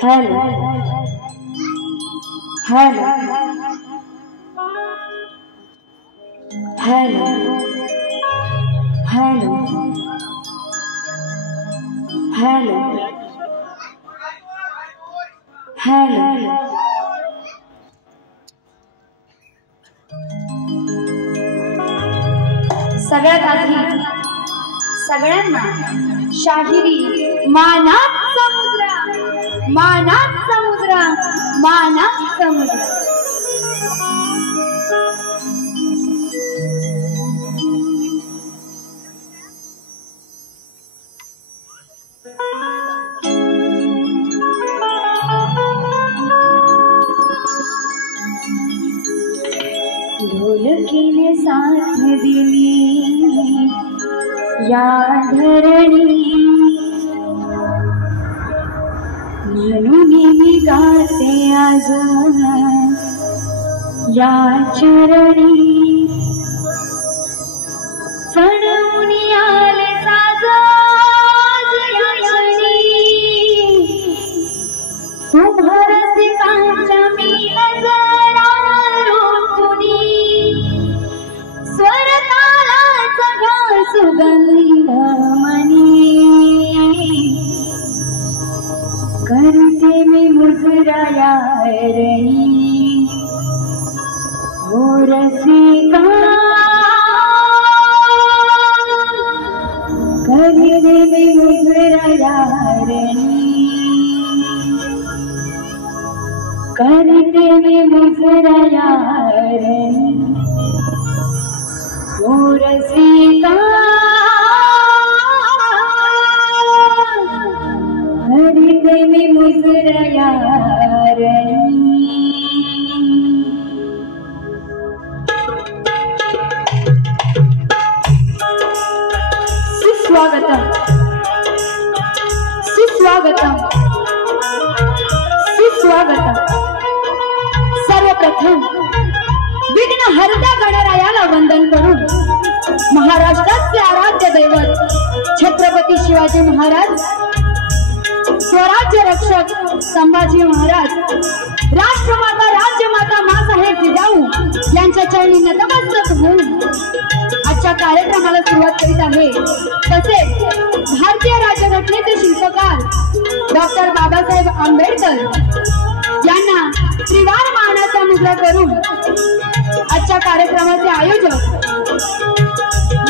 Hello. Hello. Hello. Hello hello hello सगळ्यात आधी सगळ्यांना शाहिरी मानात समुद्र मानात समुद्र मानात समुद्र ढोलकीने साथ दिली या धरणी म्हणून मी गाते आज या चरणी फडवून आले साज या क्षणी तुम्हारसे कांच्या मी नजरा रोखुनी स्वरतालाचा घास सुगंध मनी करते मी मुजरा या रणी हो रसिका करते मी मुजरा या रणी करते मी मुजरा या रणी हो रसिका करते मी मुजरा या रणी सुस्वागतम सुस्वागतम सुस्वागतम। सर्वप्रथम विघ्न हरता गणरायाला वंदन करून महाराष्ट्राचे आराध्य दैवत छत्रपती शिवाजी महाराज, स्वराज्य रक्षक संभाजी महाराज, राष्ट्रमाता राज्यमाता माँसाहेब जिजाऊ यांच्या चरणी नतमस्तक होऊन आजच्या कार्यक्रमाला सुरुवात करीत आहे। तसेच भारतीय राज्यघटनेचे शिल्पकार डॉक्टर बाबासाहेब आंबेडकर यांना त्रिवार मानाचा मुजरा करून आजच्या कार्यक्रमाचे आयोजक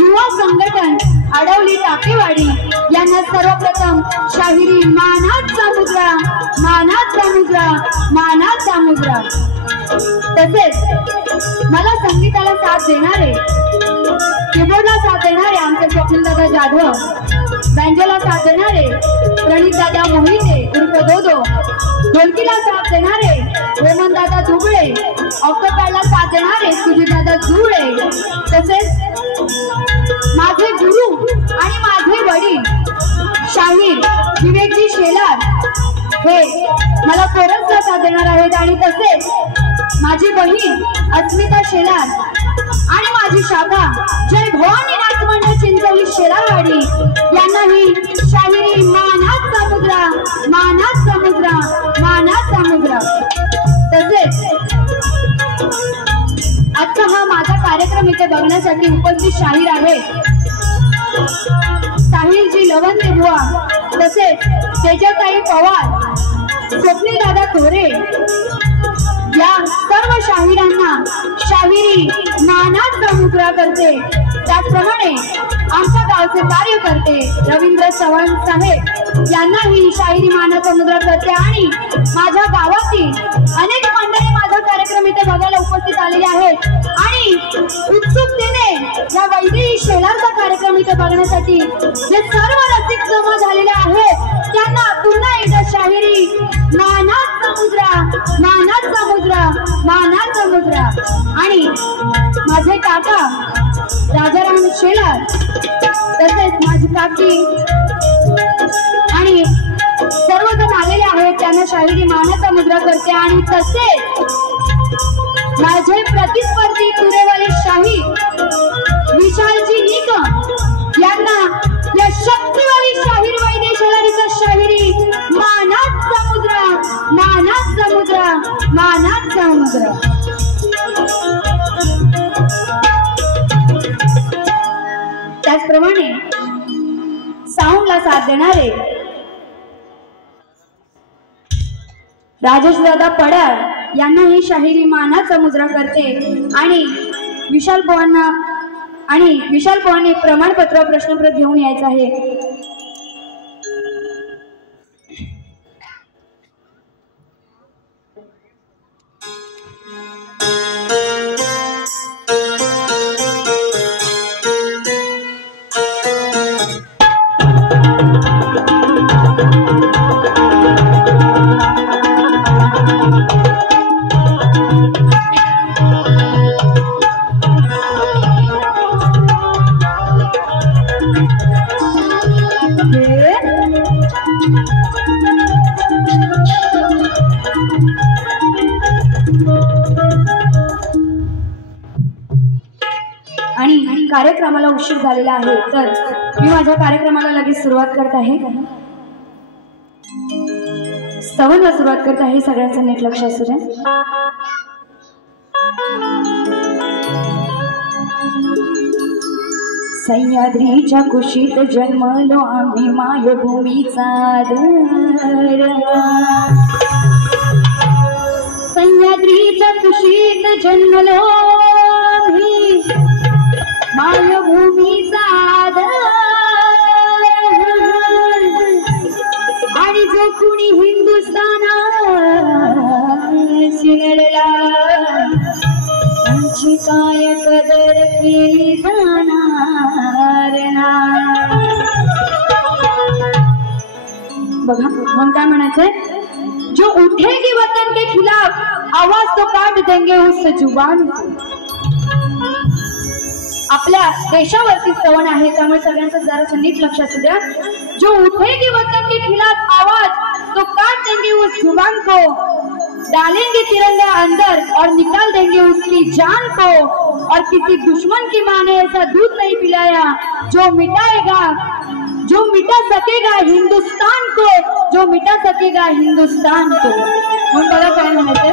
युवा संघटन आडवली टाकेवाडी यांना सर्वप्रथम शाहिरी मानाचा मुजरा मानाचा मुजरा मानाचा मुजरा। तसेच मला संगीताला साथ देणारे, कीबोर्डला साथ देणारे आमचे स्वप्नीलदादा जाधव, बँजोला साथ देणारे प्रणितदादा मोहिते उर्फ दोदो, ढोलकीला साथ देणारे हेमंतदादा दुबळे, ऑक्टोपॅडला साथ देणारे सुजितदादा जुळे, तसेच माझे गुरु आणि माझे वडील शाहीर विवेकजी शेलार हे मला कोरसला साथ देणार आहेत। आणि तसेच माझी बहीण अस्मिता शेलार आणि माझी शाखा जय भवानी नाट्यमंडळ चिंचोली शेलारवाडी यांनाही शाहिरी मानाचा मुजरा मानाचा मुजरा मानाचा मुजरा। तसेच आजचा हा माझा कार्यक्रम इथे बघण्यासाठी उपस्थित शाहीर आहेत साहिलजी लवंते बुवा, तसेच तेजताई पवार, स्वप्नीलदादा थोरे या सर्व शाहिरांना शाहिरी मानाचा मुजरा करते। त्याचप्रमाणे आमच्या गावचे कार्यकर्ते रवींद्र चव्हाण साहेब यांनाही शाहिरी मानाचा मुजरा करते। आणि माझ्या गावातील अनेक मंडळी माझा कार्यक्रम इथे बघायला उपस्थित आलेले आहेत आणि उत्सुकतेने या वैदेही शेलारचा कार्यक्रम इथे बघण्यासाठी जे सर्व रसिक जमा झालेले आहेत त्यांना पुन्हा एकदा शाहिरी मानाचा मुजरा मानाचा मुजरा मानाचा मुजरा। आणि माझे काका राजाराम शेलार, तसेच माझी काकी आणि सर्वजण आलेले आहेत त्यांना शाहिरी मानाचा मुजरा करते। आणि तसेच माझे प्रतिस्पर्धी तुरेवाले शाहीर विशालजी निकम यांना या शक्तिवाली शाहीर वैद्य शेलारीचा शाहिरी मानाचा मुजरा मानाचा मुजरा मानाचा मुजरा। त्याचप्रमाणे साऊंडला साथ देणारे राजेश दादा पडाळ यांना ही शाहिरी मानाचा मुजरा करते आणि विशाल पवारांनी प्रमाणपत्र प्रश्नपत्र घेऊन यायचं आहे। आणि कार्यक्रमाला उशीर झालेला आहे, तर मी माझ्या कार्यक्रमाला लगेच सुरुवात करत आहे। स्तवनला सुरुवात करत आहे, सगळ्यांचं नीट लक्ष असू द्या। सह्याद्रीच्या कुशीत जन्मलो आम्ही मायभूमीचा आदर, सह्याद्रीच्या कुशीत जन्मलो आम्ही मायभूमीचा आदर, आणि जो कुणी हिंदुस्थानात शिरला त्यांची काय कदर केली जाणार ना। बघा मग काय म्हणायचंय, जो उठेगी वतन के खिलाफ आवाज तो काट देंगे उस जुबान को। आपल्या देशावरती स्तवन आहे, त्यामुळे सगळ्यांचं जरा नीट लक्ष असू द्या। जो उठेगी वतन के खिलाफ आवाज तो काट देंगे उस जुबान को, डालेंगे तिरंगा अंदर और निकाल देंगे उसकी जान को, और किसी दुश्मन की माँ ने ऐसा दूध नहीं पिलाया जो मिटा सकेगा हिंदुस्तान को, जो मिटा सकेगा हिंदुस्तान को। मग बघा काय म्हणायचं,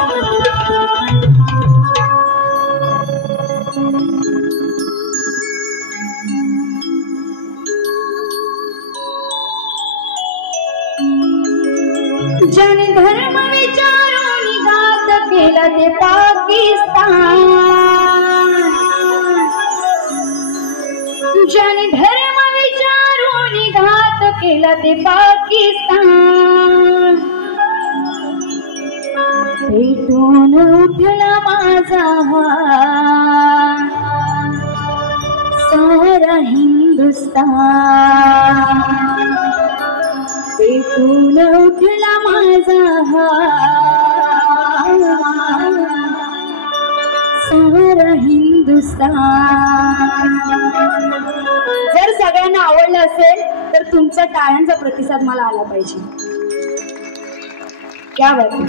जन धर्म विचारून घात केला ते पाकिस्तान, जन धर्म विचारून घात केला ते पाकिस्तान, पेटून उठला माझा सारा हिंदुस्तान, पेटून उठला माझा सारा हिंदुस्तान। जर सगळ्यांना आवडलं असेल तर तुमचा टाळ्यांचा प्रतिसाद मला आला पाहिजे। क्या बात है।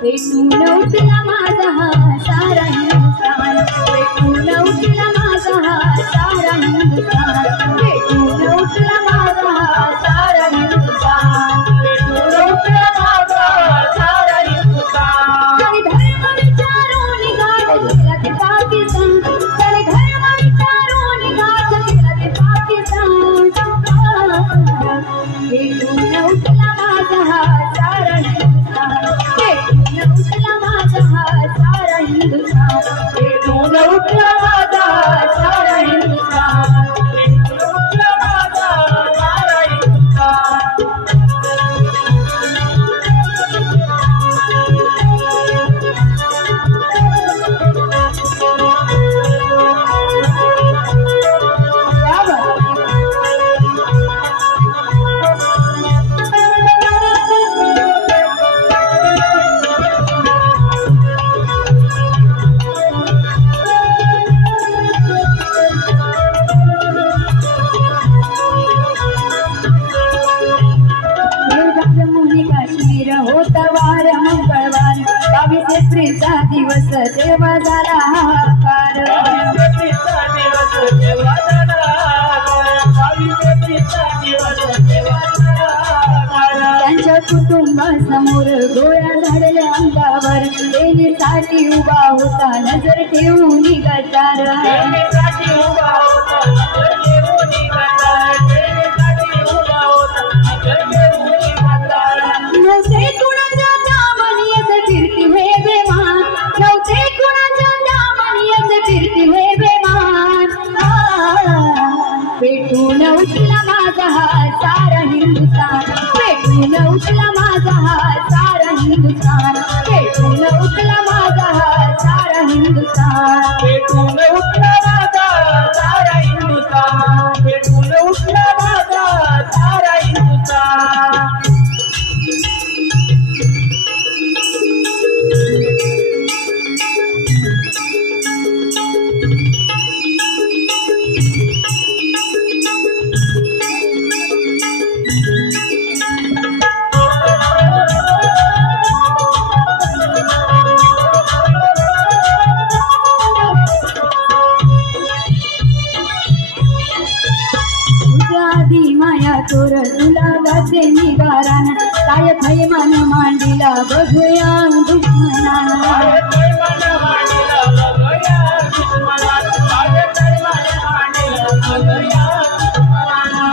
पेटून उठला माझा सारा हिंदुस्तान, पेटून उठला माझा सारा हिंदुस्तान, पेटून उठला माझा सारा हिंदुस्तान, पेटून उठला माझा सारा हिंदुस्तान। आणि धर्म विचारून घात केला ते पाकिस्तान, आणि धर्म विचारून घात केला ते पाकिस्तान, पेटून उठला माझा सारा हिंदुस्तान, उठला माझा सारा हिंदुस्तान, पेटून उठला माझा सारा हिंदुस्तान, पेटून उठला माझा सारा हिंदुस्तान। क्या बात सावित्रीचा दिवस तेव्हा झाला हाहाकार सावित्रीचा दिवस तेव्हा झाला सावित्रीचा दिवस तेव्हा झाला त्यांच्या कुटुंबासमोर गोळ्या झाडल्या अंगावर देणीसाठी उभा होता नजर ठेवून गटार देणीसाठी उभा होता नजर ठेवून गटार देणीसाठी उभा होता नजर ठेवून गटार नव्हते कुणाच्या दामनियत फिरती हे बेमान नव्हते कुणाच्या दामनियत फिरती हे बेमान पेटून उठला माझा हा सारा हिंदुस्थान पेटून उठला माझा हा सारा हिंदुस्थान पेटून उठला माझा हा सारा हिंदुस्थान पेटून उठला माझा सारा हिंदुस्थान पेटून उठला माझा सारा हिंदुस्थान चोर तुला गाते निगारान काय थैमान मांडीला बघूया दुश्मनाना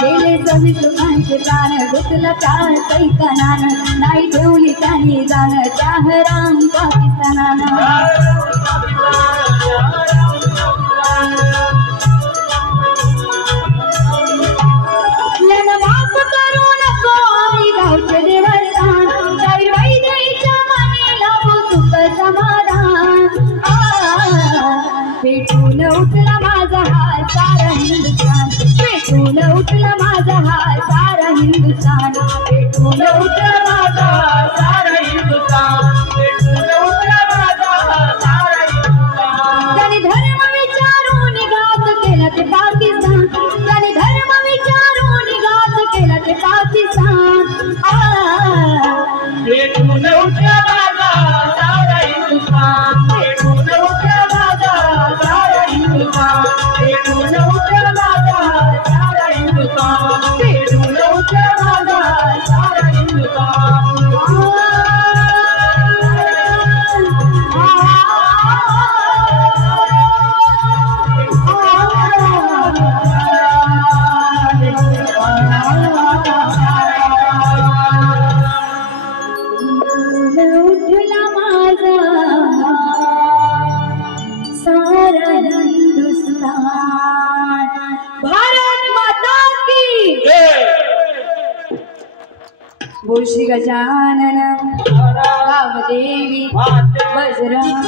गेले सवी सुखांचे प्राण गुतला काय कैतनान नाही ठेवली त्याने जाण त्या हराम पाकिस्तानानं पेटून उठला माझा हा सारा हिंदुस्थान पेटून उठला माझा हा सारा हिंदुस्थान पेटून उठला माझा सारा हिंदुस्थान पेटून उठला माझा सारा हिंदुस्थान त्याने धर्म विचारून घात केला ते पाकिस्तान त्याने धर्म विचारून घात केला ते पाकिस्तान पेटून उठला माझा सारा हिंदुस्थान पेटून उठला माझा सारा हिंदुस्थान पेटून उठला माझा सारा हिंदुस्थान पेटून उठला माझा सारा हिंदुस्थान उठला माझा सारा हिंदुस्थान भारत माता की बोल श्री गजानन देवी बजरंग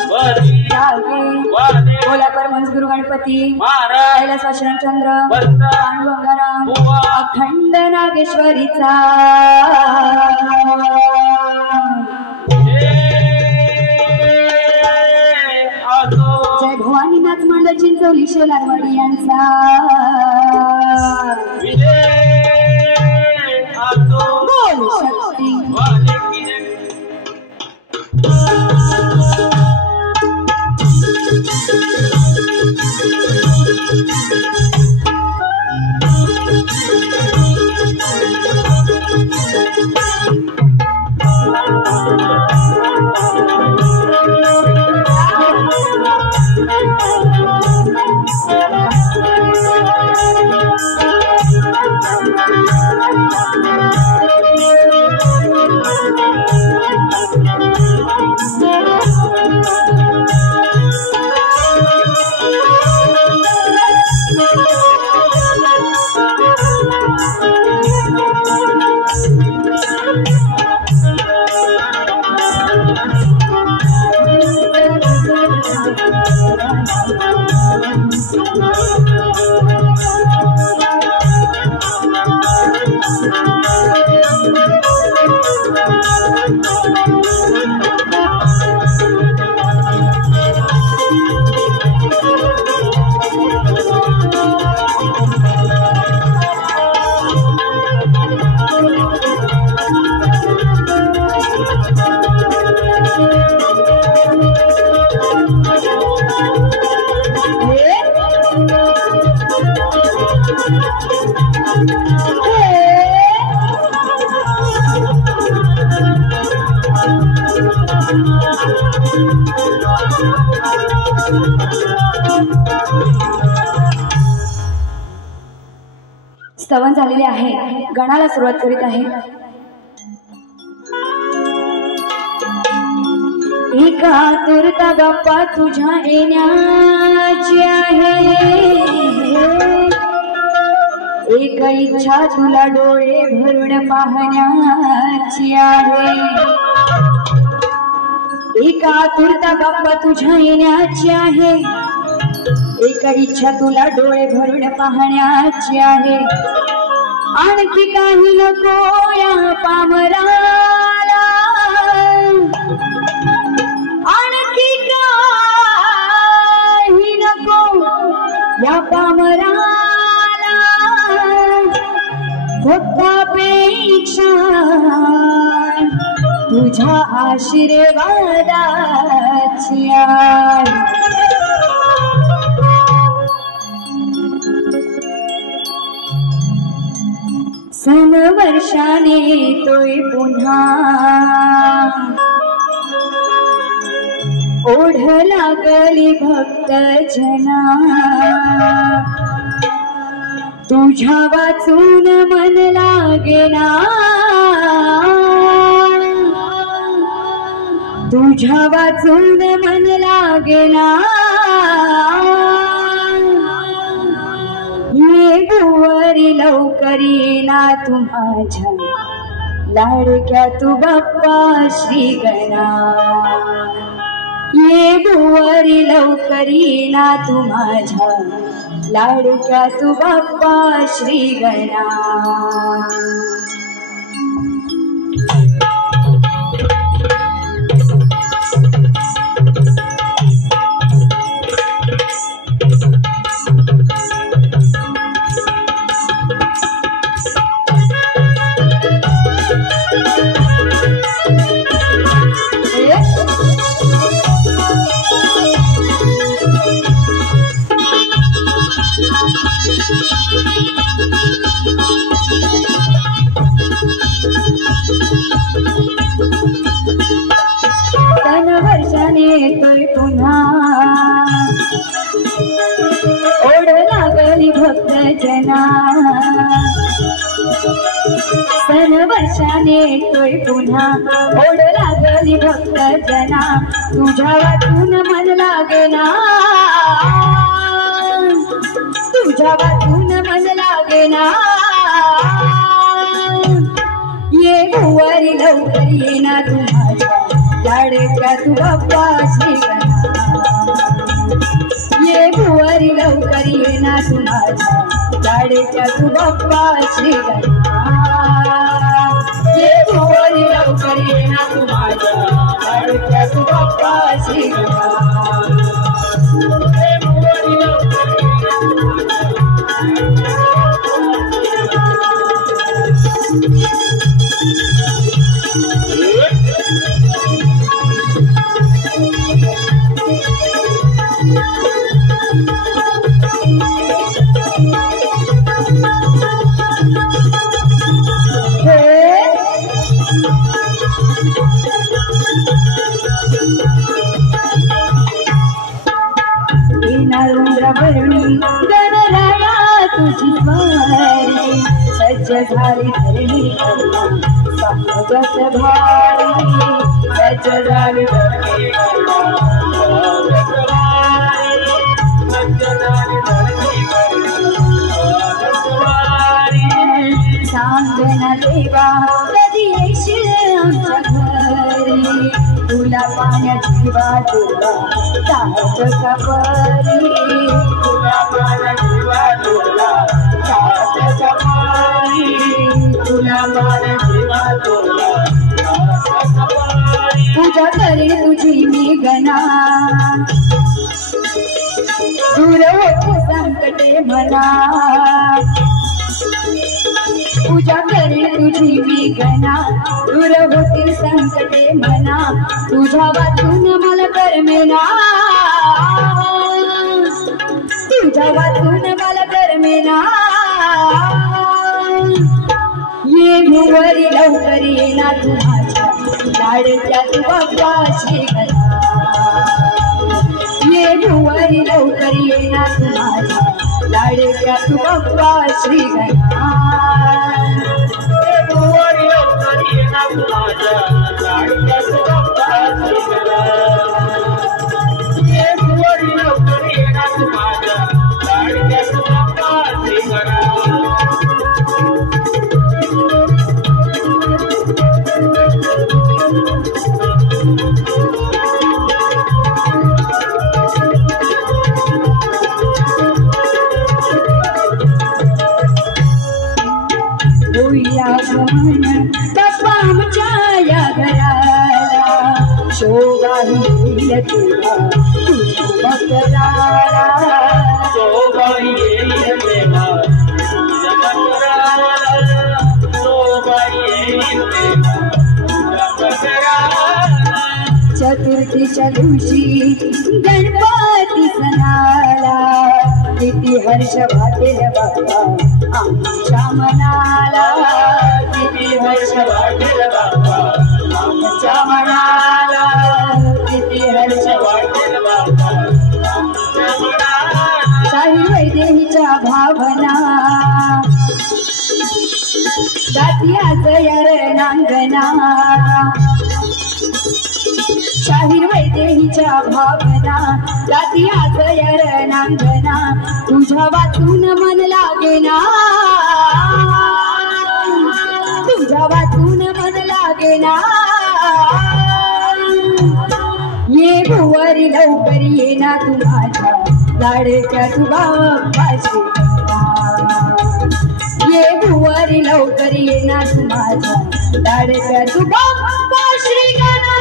जागे बोला परमहंस गुरु गणपती कैलासवासचंद्र पांडुरंगाराम अखंड नागेश्वरीचा जय भवानीनाथ मंडळ चिंचोली शेलारवाडी यांचा बोल शक्ती स्तवन झालेले आहे. गणाला सुरुवात करीत आहे. एका आतुरता बाप्पा तुझ्या येण्याची आहे, एक इच्छा तुला डोळे भरून पाहण्याची आहे. एक आतुरता बाप्पा तुझ्या येण्याची आहे, एक इच्छा तुला डोळे भरून पाहण्याची आहे. आणखी काही नको या पामराला, आणखी काही नको या पामराला, फक्त अपेक्षा तुझ्या आशीर्वादाची आहे. सन वर्षाने येतोय पुन्हा, ओढ लागली भक्त जना, तुझ्या वाचून मन लागेना, तुझ्या वाचून मन लागेना. ये गुवरी लवकर येना तू माझ्या लाडक्या तू बाप्पा श्री गणा. ये गुवरी लवकर येना तू माझ्या लाडक्या तू बाप्पा श्री गणा. सन वर्षाने येतोय पुन्हा, ओढ लागली भक्त जना, सन वर्षाने येतोय पुन्हा, ओढ लागली भक्त जना, तुझ्या वाचून मन लागेना, तुझ्या वाचून मन लागेना. ये गुवरी लवकर येना तू माझ्या लाडक्या तू बाप्पा श्री गणा. ये गुवरी लवकर येना तू माझ्या लाडक्या तू बाप्पा श्री गणा. ये गुवरी लवकर येना तू माझ्या लाडक्या तू बाप्पा श्री गणा. गणराया तुझी स्वारी, सज्ज झाली धरणी स्वागत भारी, सज्ज झाली धरणी सांगना देवा कधी येशील आमच्या घरी, तुला पाण्याची वाटुला चाहत कबरी, तुला पाण्याची वाटुला चाहत कबरी, तुला पाण्याची वाटुला चाहत कबरी. पूजा करी तुझी मी गणा, दूर होते संकटे मना, पूजा करी तुझी मी गणा, दूर होतील संकटे मना, तुझ्या वाचून मला करमेना, तुझ्या वाचून मला करमेना. ये गुवरी लवकर येना तू माझ्या लाडक्या तू बाप्पा श्री गणा. ये गुवरी लवकर येना तू माझ्या लाडक्या तू बाप्पा श्री गणनाथ गुरुवारी लवकर येणार तू माझ्या लाडक्या तू बाप्पा श्री गणनाथ गुरुवारी लवकर येणार तू माझ्या लाडक्या तू बाप्पा श्री गणनाथ बाप्पा आमच्या या घराला शोभा येईल तुला तुझ्या मकराला शोभा येईल तेव्हा तुझ्या मकराला शोभा येईल तेव्हा तुझ्या मकराला चतुर्थीच्या दिवशी गणपती सणाला किती हर्ष वाटेल बाबा आमच्या मनाला किती हर्ष वाटेल बाबा आमच्या मनाला किती हर्ष वाटेल बाबा आमच्या मनाला काही वैदेहीच्या भावना दातियाच रणांगणा शाहीर वैदेहीच्या भावना दातियाच रणांगणा तुझ्या वाचून मन लागेना तुझ्या वाचून मन लागेना ये भुवारी लवकर ये ना तू माझ्या लाडक्या तू बाप्पा श्री गणनाथ ये भुवारी लवकर ये ना तू माझ्या लाडक्या तू बाप्पा श्री गणनाथ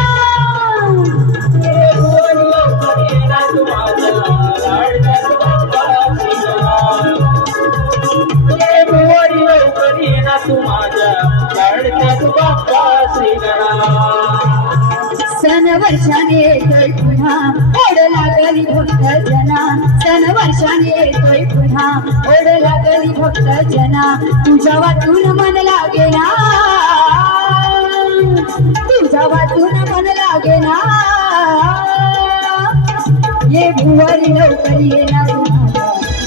सन वर्षाने येतोय पुन्हा ओढ लागली भक्त जना सन वर्षाने येतोय पुन्हा ओढ लागली भक्त जना तुझ्या वाचून मन लागेना तुझ्या वाचून मन लागेना ये भुवारी लवकर ये ना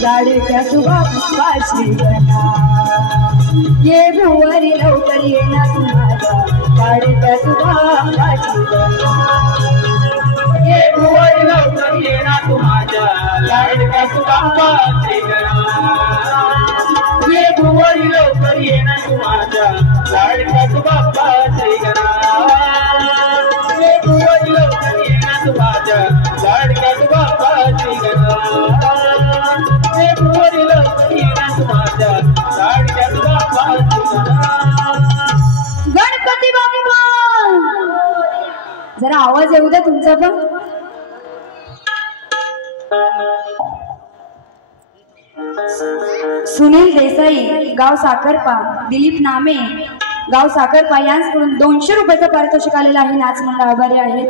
लाडक्या तू बाप्पा श्री गणनाथ ये भुवारी लवकर ये ना लाडक्या तू बाप्पा श्री गणनाथ ये भुवारी लवकर ये ना तू माझ्या लाडक्या तू बाप्पा श्री गणनाथ ये भुवारी लवकर ये ना तू माझ्या लाडक्या तू बाप्पा श्री गणनाथ ये भुवारी लवकर ये ना तू माझ्या लाडक्या तू बाप्पा श्री गणनाथ ये भुवारी लवकर ये ना तू माझ्या लाडक्या तू बाप्पा श्री गणनाथ गणपती बाप्पा जरा आवाज येऊ द्या तुमचा पण सुनील देसाई गाव साखरपा दिलीप नामे गाव साखरपा यांच्याकडून 200 रुपयाचं पारितोषिक आलेलं आहे नाच मंडळ आभारी आहेत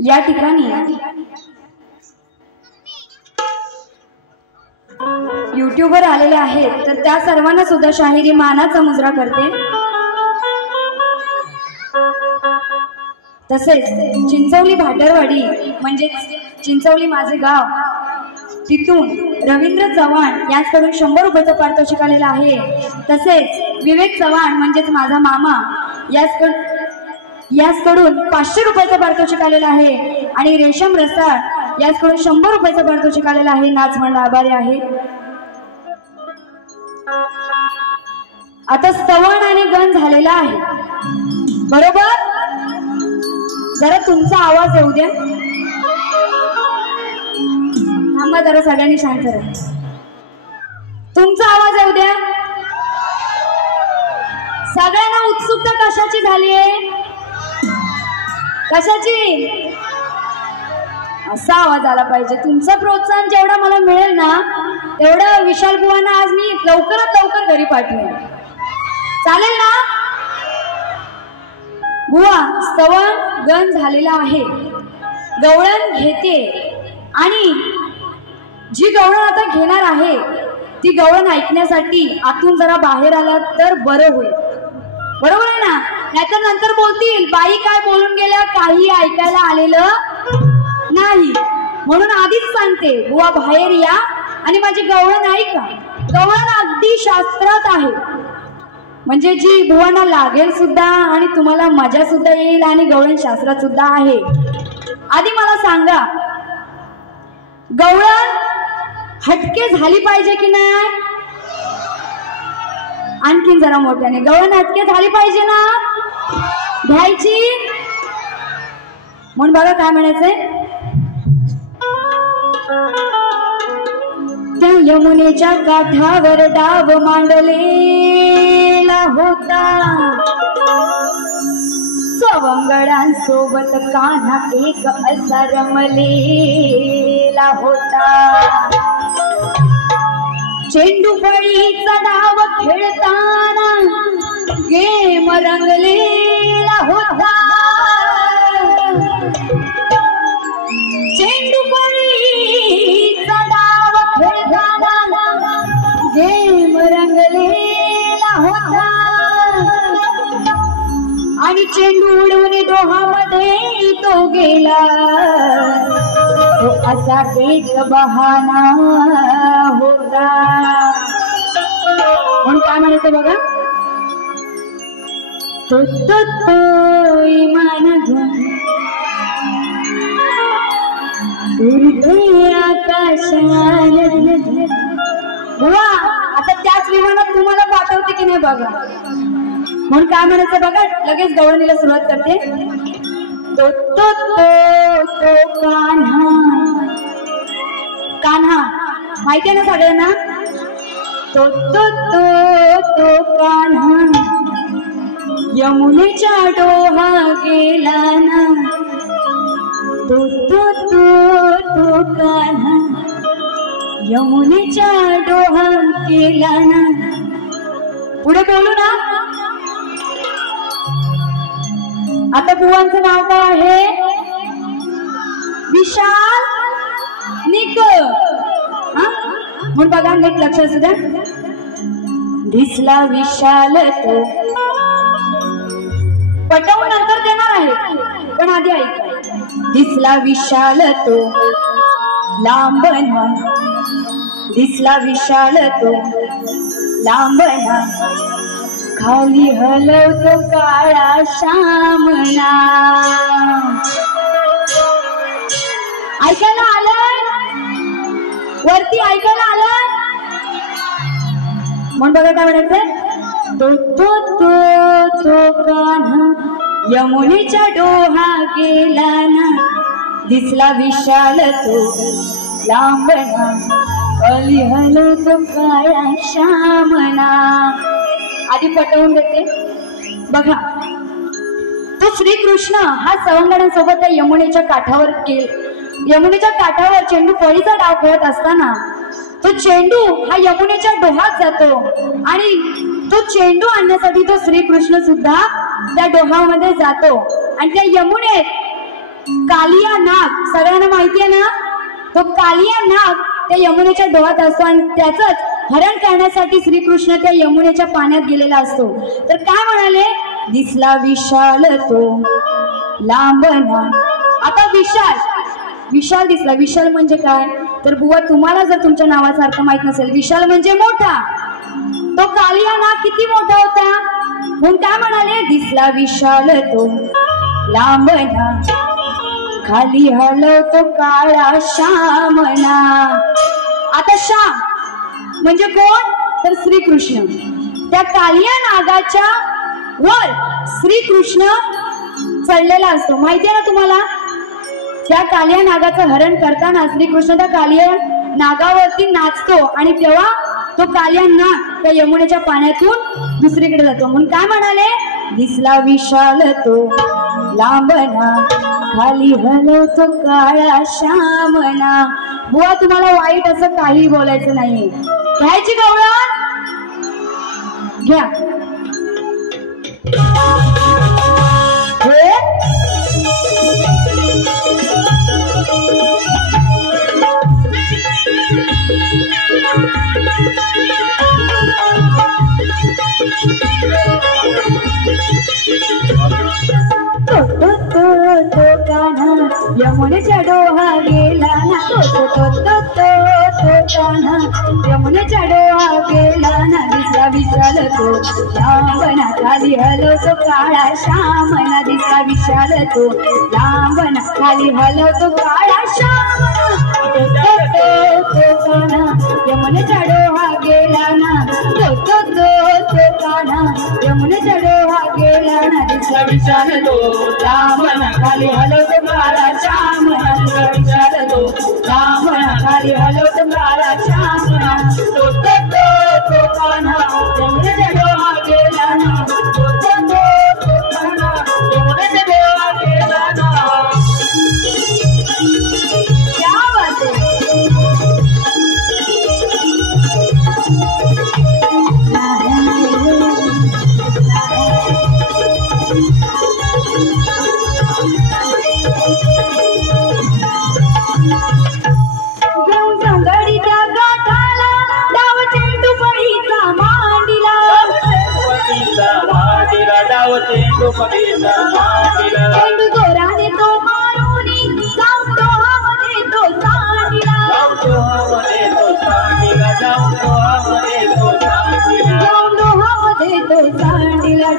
या ठिकाणी युट्यूबवर आलेले आहेत तर त्या सर्वांना सुद्धा शाहिरी मानाचा मुजरा करते। तसेच चिंचवली भाटरवाडी म्हणजे चिंचवली माझे गाव, तिथून रवींद्र चव्हाण यांच्याकडून 100 रुपयाचा पारितोषिक आलेला आहे. तसेच विवेक चव्हाण म्हणजेच माझा मामा याचकडून 500 रुपयाचा पारितोषिक आलेला आहे. आणि रेशम रसाळ याचकडून 100 रुपयाचा पारितोषिक आलेला आहे. नाच म्हणला आभारी आहे. आता स्तवन आणि गण झालेला आहे बरोबर. जरा तुमचा आवाज येऊ द्या. थांबा जरा, सगळ्यांनी शांत राहा. तुमचा आवाज येऊ द्या. सगळ्यांना उत्सुकता कशाची झाली आहे? कशाची? असा आवाज आला पाहिजे. तुमचं प्रोत्साहन जेवढा मला मिळेल ना तेवढं विशाल बुवांना आज मी लवकरात लवकर घरी पाठवेन. चालेल ना बुवा? स्तवन गण झालेला आहे. गवळण घेते आणि जी गवळण आता घेणार आहे ती गवळण ऐकण्यासाठी आतून जरा बाहेर आला तर बरं होईल. बरोबर आहे ना? नाहीतर नंतर बोलतील बाई काय बोलून गेल्या, काही ऐकायला आलेलं नाही. म्हणून आधीच सांगते बुवा बाहेर या आणि माझी गवळण ऐका. गवळण अगदी शास्त्रात आहे, म्हणजे जी बुवांना लागेल सुद्धा आणि तुम्हाला मजा सुद्धा येईल आणि गवळण शास्त्रात सुद्धा आहे. आधी मला सांगा, गवळण हटके झाली पाहिजे की नाही? आणखीन जरा मोठ्याने. गवळण हटके झाली पाहिजे ना? घ्यायची. म्हणून बघा काय म्हणायचंय. त्या यमुनेच्या काठावर डाव मांडलेला होता, सवंगड्यांसोबत कान्हा एक असा रमलेला होता. चेंडू फळीचा डाव खेळताना गेम रंगलेला होता. चेंडू फळीचा डाव खेळताना गेम रंगलेला होता. आणि चेंडू उडवून डोहामध्ये तो गेला, तो असा एक बहाना होता. म्हणून काय म्हणायचं बघा. तो तो तो इमान उडते आकाशात. बुवा आता त्याच विमानात तुम्हाला पाठवते की नाही बघा. म्हणून काय म्हणायचं बघा. लगेच गवळणीला सुरुवात करते. तो तो तो तो कान्हा. कान्हा माहिती आहे ना सगळ्यांना? तो तो तो तो कान्हा यमुनेच्या डोहा गेला ना. तो तो तो तो कान्हा यमुनेच्या डोहा गेला ना. पुढे बोलू ना. आता बुवांचं नाव काय आहे? विशाल निक. म्हणून बघा नीट लक्षात सुद्धा. दिसला विशाल तो. पटवून नंतर देणार आहे पण आधी ऐका. दिसला विशाल तो लांबना, दिसला विशाल तो लांबना, खाली हलवतो काळा शामना. ऐकायला आलं? वरती ऐकायला आलं? म्हणून बघा काय म्हणायचं. तो तो तो तो कान्हा यमुनेच्या डोहा गेला ना. दिसला विशाल तो लांबना, खाली हलवतो काळा शामना. आधी पटवून देते बघा. तो श्रीकृष्ण हा सवंगड्यांसोबत यमुनेच्या काठावर यमुनेच्या काठावर चेंडू फळीचा डाव खेळत असताना तो चेंडू हा यमुनेच्या डोहात जातो आणि तो चेंडू आणण्यासाठी तो श्रीकृष्ण सुद्धा त्या डोहामध्ये जातो. आणि त्या यमुनेत कालिया नाग, सगळ्यांना माहिती आहे ना, तो कालिया नाग त्या यमुनेच्या डोहात असतो आणि त्याचंच हरण करण्यासाठी श्रीकृष्ण त्या यमुनेच्या पाण्यात गेलेला असतो. तर काय म्हणाले, दिसला विशाल तो लांबना. आता विशाल विशाल दिसला. विशाल म्हणजे काय तर बुवा तुम्हाला जर तुमच्या नावाचा अर्थ माहित नसेल, विशाल म्हणजे मोठा. तो कालिया ना किती मोठा होता म्हणून काय म्हणाले, दिसला विशाल तो लांबना, खाली हलवतो काळा श्यामना. आता श्याम म्हणजे कोण तर श्रीकृष्ण. त्या कालिया नागाच्या वर श्रीकृष्ण चढलेला असतो, माहितीये ना तुम्हाला. त्या कालिया नागाचं हरण करताना श्रीकृष्ण त्या कालिया नागावरती नाचतो आणि तेव्हा तो कालिया नाग त्या यमुनेच्या पाण्यातून दुसरीकडे जातो. म्हणून काय म्हणाले, दिसला विशाल तो लांबना, खाली हलवतो काळा श्यामना. बुवा तुम्हाला वाईट असं काही बोलायचं नाहीये. घ्यायची गवळण घ्या. तो कान्हा यमुनेच्या डोहा गेला ना. तो कान्हा यमुनेच्या डोहा गेला ना. दिसला विशाल तो लांबना, खाली हलवतो काळा श्यामना. दिसला विशाल तो लांबना, खाली हलवतो काळा श्यामना. तो कान्हा यमुनेच्या डोहा गेला ना. तो कान्हा यमुनेच्या डोहा गेला ना. दिसला विशाल तो लांबना, खाली हलवतो काळा श्यामना. दिसला विशाल तो लांबना, खाली हलवतो काळा श्यामना. तो कान्हा यमुनेच्या डोहा गेला ना. तो कान्हा यमुनेच्या डोहा गेला ना. क्या बात है. चेंडू जोराने तो मारुनी जाऊन डोहामध्ये तो सांडिला.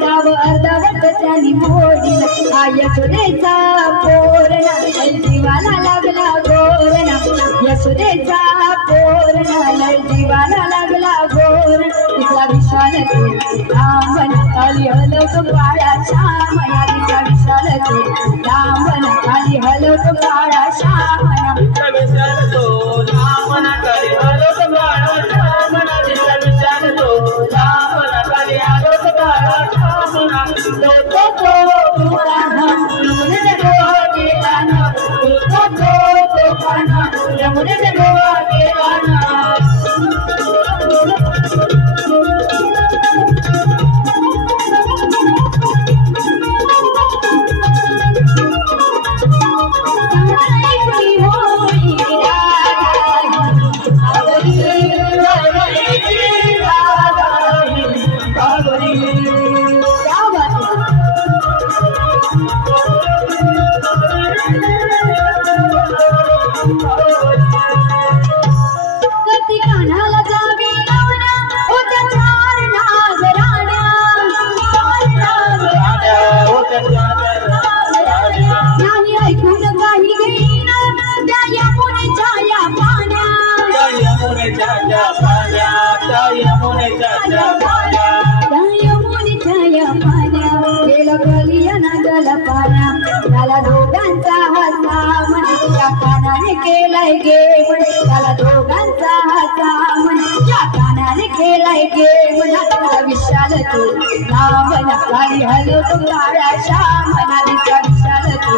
डाव अर्धवट त्याने मोडीला. हा यशोदेचा पोरणा जीवाला लागला गोरणा. यशोदेचा पोरणा जीवाला लागला गोरणा. तिथला विशाल तो लांबना, खाली हलवतो काळा श्यामना. तिथला विशाल तो लांबना, खाली हलवतो काळा श्यामना. विशाल तो लांबना, खाली हलवतो काळा श्यामना. तिथला विशाल तो लांबना, खाली हलवतो काळा श्यामना. तो कान्हा यमुनेच्या डोहा गेला ना. तो कान्हा यमुनेच्या डोहा गेला ना. दोघांचा सामन त्या कानाने केलाय गेम. त्याला दोघांचा सामन त्या कानाने केलाय गेम. विशाल तो लांबना, खाली हलवतो काळा श्यामना. दिसला विशाल तो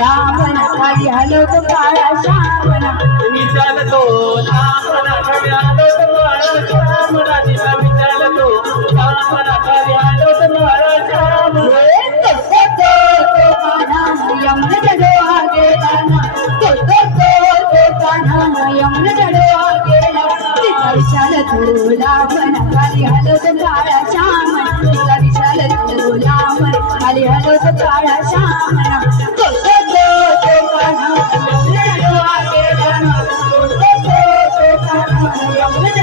लांबना, खाली हलवतो काळा श्यामना. विशाल तो लांबना, खाली हलवतो काळा श्यामना. दिसला विशाल तो लांबना, खाली हलवतो काळा श्यामना. यमुनेच्या डोहा गेला ना. तो कान्हा यमुनेच्या डोहा गेला. तिचा विशाल तो लांबना, खाली हलवतो काळा श्यामना. तिचा विशाल तो लांबना, हलवतो काळा श्यामना तो तो तो तो कान्हा डोळा गेला ना तो तो तो कान्हा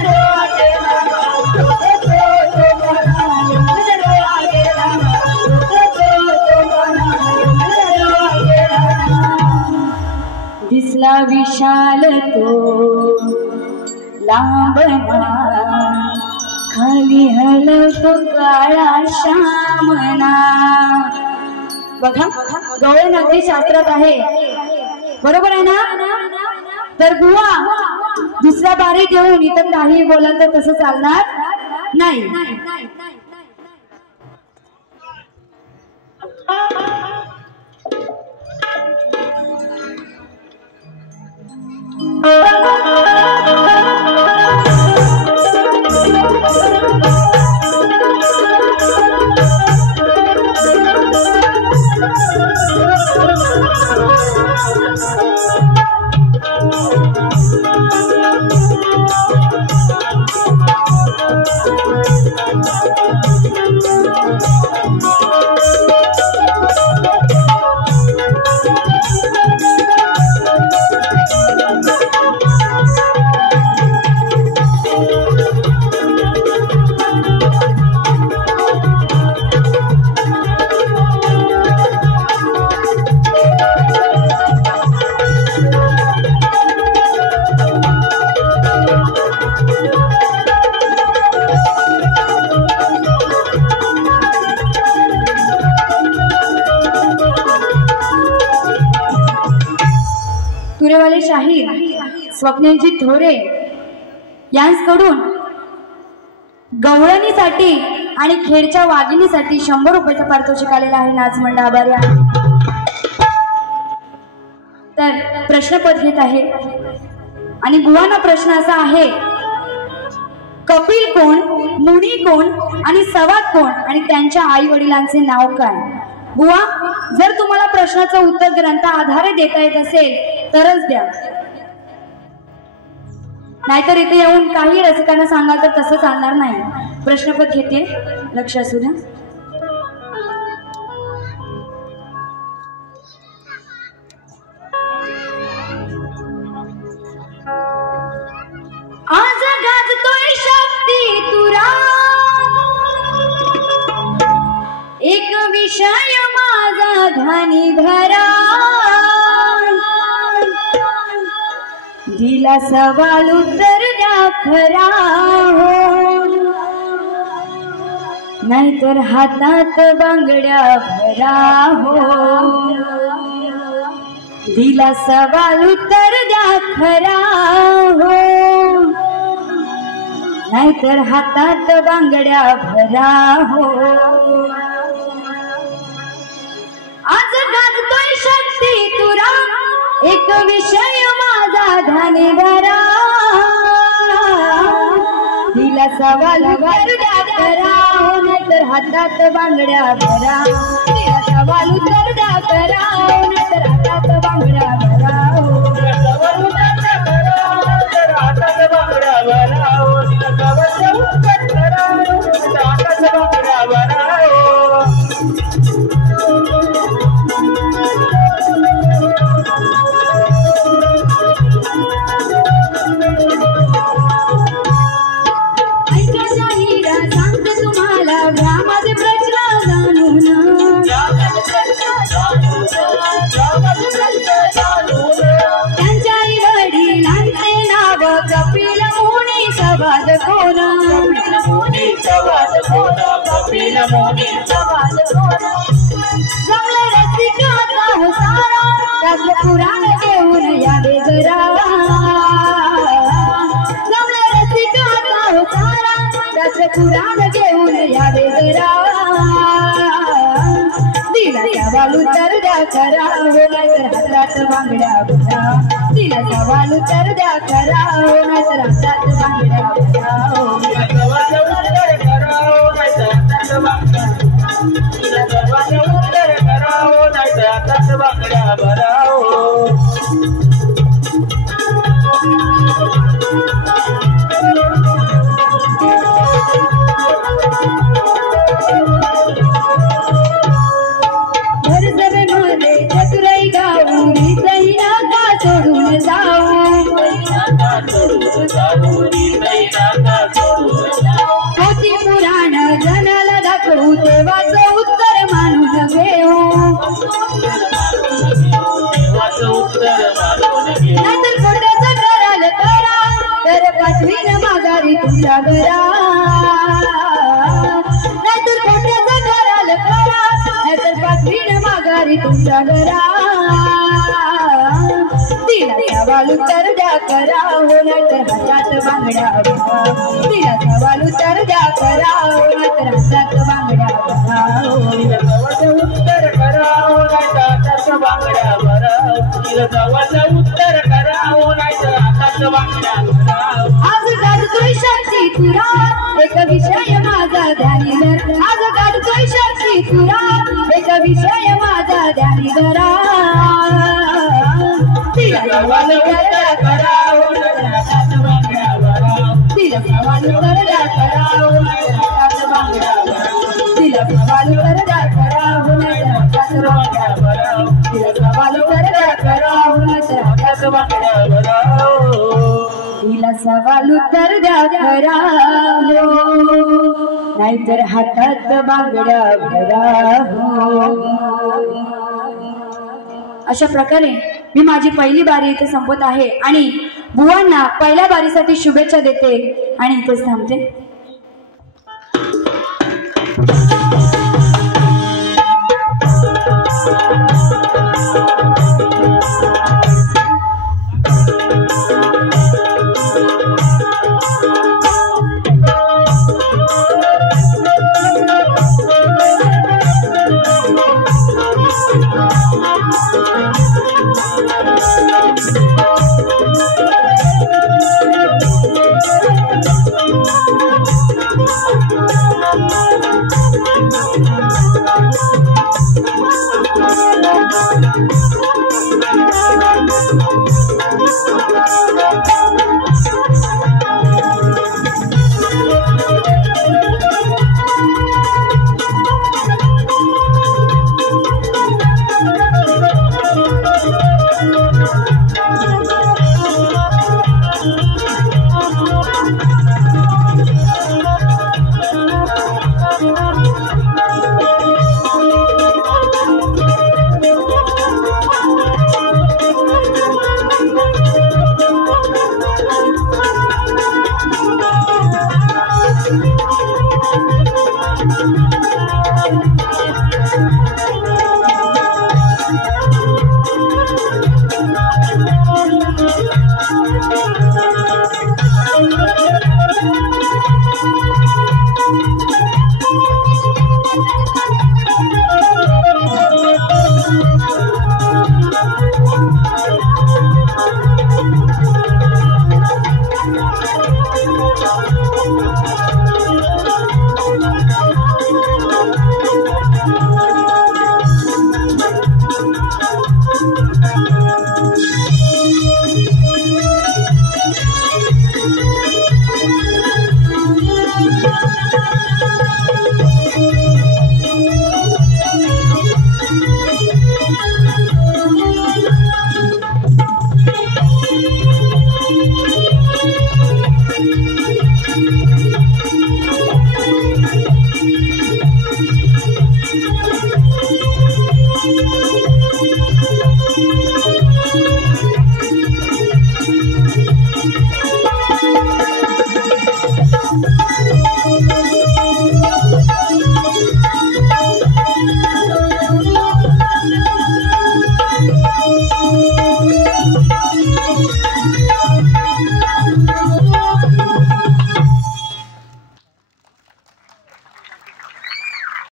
डोळा गेला ना तो तो तो कान्हा डोळा गेला ना तो तो तो कान्हा डोळा गेला ना दिसला विशाल तो लांबना खाली हलवतो काळा श्यामना बघा गवळण अगदी शास्त्रात आहे बरोबर आहे ना तर बुवा दुसऱ्या बारीत येऊन इतर काही बोला तर तसं चालणार नाही तुरेवाले शाहीर स्वप्नीलजी थोरे यांकडून गवळणीसाठी आणि खेडच्या वाघिणीसाठी 100 रुपयाचं पारितोषिक आलेलं आहे नाचमंड आभारी आहे तर प्रश्नपद घेत आहे आणि बुवांना प्रश्न असा आहे कपिल कोण मुनी कोण आणि सवाद कोण आणि त्यांच्या आई वडिलांचे नाव काय बुवा जर तुम्हाला प्रश्नाचं उत्तर ग्रंथा आधारे देता येत असेल तरच द्या नाहीतर इथे येऊन काही रसिकांना सांगाल तर तसं चालणार नाही प्रश्नपद घेते लक्ष असू द्या आज गाजतोय शक्ती तुरा एक विषय माझा धानी धरा दिला सवाल उत्तर द्या खरा हो नाहीतर हातात बांगड्या भरा हो दिला सवाल उत्तर द्या खरा हो नाहीतर हातात बांगड्या भरा हो आज गाजतोय शक्ती तुरा एक विषय माझा धानी धरा दिला सवाल उत्तर द्या करा नाहीतर हातात बांगड्या भरा दिला सवाल उत्तर द्या करा नाहीतर हातात बांगड्या भरा सवाल उत्तर द्या करा हातात बांगड्या भरा सवाल उत्तर करा हातात बांगड्या भरा सवाद कोना कपिल मुनी सवाद कोना जमले रसिकाचा हो सारा त्यातलं पुराण घेऊन यावे जरा जमले रसिकाचा हो सारा त्यातलं पुराण घेऊन यावे जरा दिला सवाल उत्तर द्या करा नाहीतर हातात बांगड्या भरा दिला सवाल उत्तर द्या करा नाहीतर हातात बांगड्या भरा सवाल उत्तर करा नाहीतर हातात बांगड्या सवाल उत्तर करा नाहीतर हातात बांगड्या भरा नाता सोडून जाऊनी नाही नाता सोडून जाऊ पोथी पुराण जनाला दाखवू देवाचं उत्तर मानून घेऊ देवाचं उत्तर मानून घेऊ नाहीतर खोट्याचं कराल करा तर पाठवीन माघारी तुमच्या घरा नाहीतर खोट्याचं कराल करा नाहीतर पाठवीन माघारी तुमच्या घरा तिला सवाल उत्तर द्या करा हो नाहीतर हातात बांगड्या तिला सवाल उत्तर द्या करा हो नाहीतर हातात बांगड्या तिला उत्तर करा हो नाहीतर हातात बांगड्या भराव तिला जवळचं उत्तर करा हो नाहीतर हातात बांगड्या भराव आज गाडतोय शक्ती तुरा एक विषय माझा ध्यानी धर आज गाडतोय शक्ती तुरा एक विषय माझा ध्यानी धरा तिला सवाल उत्तर करा हो नाहीतर हातात बांगड्या भराव तिला सवाल उत्तर द्या करा हो नाहीतर हातात बांगड्या भराव तिला सवाल उत्तर द्या करा हो नाहीतर हातात बांगड्या भराव तिला सवाल उत्तर द्या करा हो नाहीतर हातात बांगड्या भराव तिला सवाल उत्तर द्या करा हो नाहीतर हातात बांगड्या भरा अशा प्रकारे मी माझी पहिली बारी इथे संपत आहे आणि बुवांना पहिल्या बारीसाठी शुभेच्छा देते आणि इथेच थांबते.